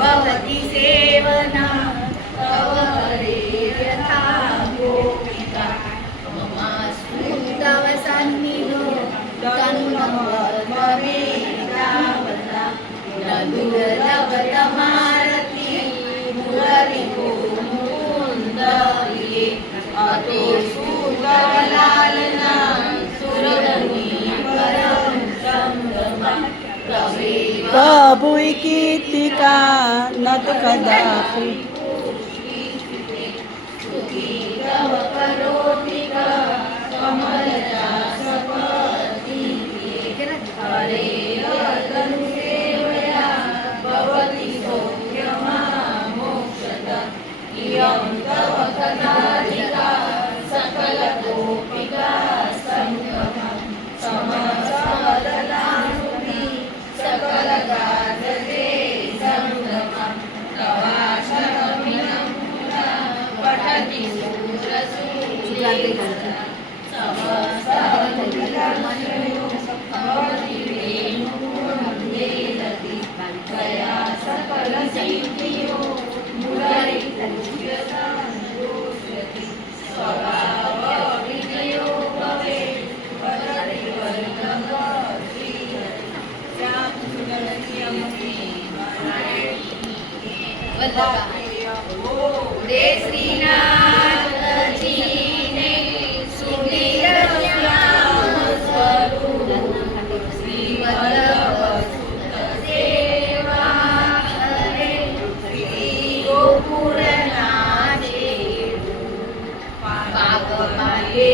भवति सेवना तव हरे यथा गोपिका ममास्तु तव सन्निधो तन्ममे रावता दुर्लभतमारति मुररिपो मुकुन्दये अतो सुतवलालना सुरधनी परं संगमा प्रभु कीर्तिका न तो कदापि तव करोतिका कमलजा सपति हरे तनुसेवया भवति सौख्यमामोक्षता इयं तव कथारिका सकलगोपिका सङ्गमा समस्तदलानुभिः सकलगात्रते सङ्गमा तवाक्षरमिदं पठति सूरसूर्येन्द्र समस्तदलानुभिः भवति वेणुकुण्डेरति त्वया सकलसिद्धियो मुररिपूज्यसन्तोष्यति स्वभावविजयो भवेत् भजति वल्लभश्री दे श्रीनाथ जी ने सुधीर श्याम स्वरूप श्री वल्लभ सुत सेवा हरे श्री गोकुल नाचे पाप माले